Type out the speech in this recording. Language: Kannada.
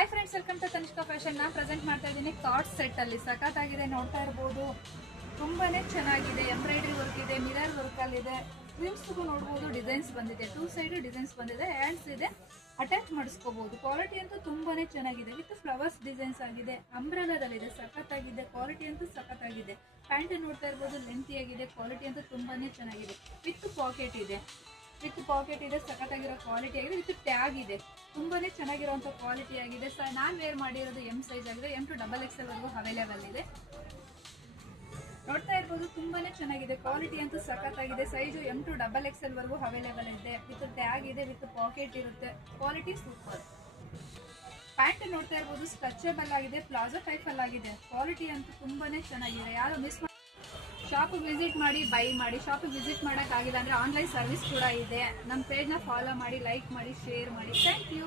Hi friends, welcome to Tanishka fashion. ನಾನು ಪ್ರೆಸೆಂಟ್ ಮಾಡ್ತಾ ಇದ್ದೀನಿ ಕಾರ್ಡ್ ಸೆಟ್ ಅಲ್ಲಿ. ಸಖತ್ತಾಗಿದೆ, ನೋಡ್ತಾ ಇರ್ಬೋದು. ತುಂಬಾನೇ ಚೆನ್ನಾಗಿದೆ. ಎಂಬ್ರಾಯ್ಡ್ರಿ ವರ್ಕ್ ಇದೆ, ಮಿರರ್ ವರ್ಕ್ ಅಲ್ಲಿ ಇದೆ. ಸ್ಲೀವ್ಸ್ಗೂ ನೋಡ್ಬೋದು ಡಿಸೈನ್ಸ್ ಬಂದಿದೆ, 2 ಸೈಡ್ ಡಿಸೈನ್ಸ್ ಬಂದಿದೆ, ಹ್ಯಾಂಡ್ಸ್ ಇದೆ, ಅಟ್ಯಾಚ್ ಮಾಡಿಸ್ಕೋಬಹುದು. ಕ್ವಾಲಿಟಿ ಅಂತೂ ತುಂಬಾನೇ ಚೆನ್ನಾಗಿದೆ. ವಿತ್ ಫ್ಲವರ್ಸ್ ಡಿಸೈನ್ಸ್ ಆಗಿದೆ, ಅಂಬ್ರೆಲಾದಲ್ಲಿದೆ. ಸಖತ್ತಾಗಿದೆ, ಕ್ವಾಲಿಟಿ ಅಂತೂ ಸಖತ್ತಾಗಿದೆ. ಪ್ಯಾಂಟ್ ನೋಡ್ತಾ ಇರ್ಬೋದು, ಲೆಂತಿ ಆಗಿದೆ. ಕ್ವಾಲಿಟಿ ಅಂತೂ ತುಂಬಾನೇ ಚೆನ್ನಾಗಿದೆ. ವಿತ್ ಪಾಕೆಟ್ ಇದೆ, ಸಖತ್ತಾಗಿರೋ ಕ್ವಾಲಿಟಿ ಆಗಿದೆ. ವಿತ್ ಟ್ಯಾಗ್ ಇದೆ. ತುಂಬಾನೇ ಚೆನ್ನಾಗಿರುವಂತ ಕ್ವಾಲಿಟಿ ಆಗಿದೆ. ನಾನು ವೇರ್ ಮಾಡಿರೋದು ಎಂ ಸೈಜ್ ಆಗಿದೆ. M to XXL ವರೆಗೂ ಅವೈಲೇಬಲ್ ಇದೆ. ನೋಡ್ತಾ ಇರ್ಬೋದು, ತುಂಬಾನೇ ಚೆನ್ನಾಗಿದೆ. ಕ್ವಾಲಿಟಿ ಅಂತೂ ಸಖತ್ತಾಗಿದೆ. ಸೈಜು M to XXL ವರೆಗೂ ಅವೈಲೇಬಲ್ ಇದೆ. ವಿತ್ ಟ್ಯಾಗ್ ಇದೆ, ವಿತ್ ಪಾಕೆಟ್ ಇರುತ್ತೆ. Quality super. ಪ್ಯಾಂಟ್ ನೋಡ್ತಾ ಇರ್ಬೋದು, ಸ್ಟ್ರೆಚಬಲ್ ಆಗಿದೆ, ಪ್ಲಾಜೋ ಟೈಪ್ ಅಲ್ಲಿ ಆಗಿದೆ. ಕ್ವಾಲಿಟಿ ಅಂತೂ ತುಂಬಾನೇ ಚೆನ್ನಾಗಿದೆ. ಯಾರು ಮಿಸ್ ಮಾಡಿ ಶಾಪ್ ವಿಸಿಟ್ ಮಾಡಿ ಬೈ ಮಾಡಿ. ಶಾಪ್ ವಿಸಿಟ್ ಮಾಡೋಕ್ಕಾಗಿಲ್ಲ ಅಂದರೆ ಆನ್ಲೈನ್ ಸರ್ವಿಸ್ ಕೂಡ ಇದೆ. ನಮ್ಮ ಪೇಜ್ನ ಫಾಲೋ ಮಾಡಿ, ಲೈಕ್ ಮಾಡಿ, ಶೇರ್ ಮಾಡಿ. Thank you.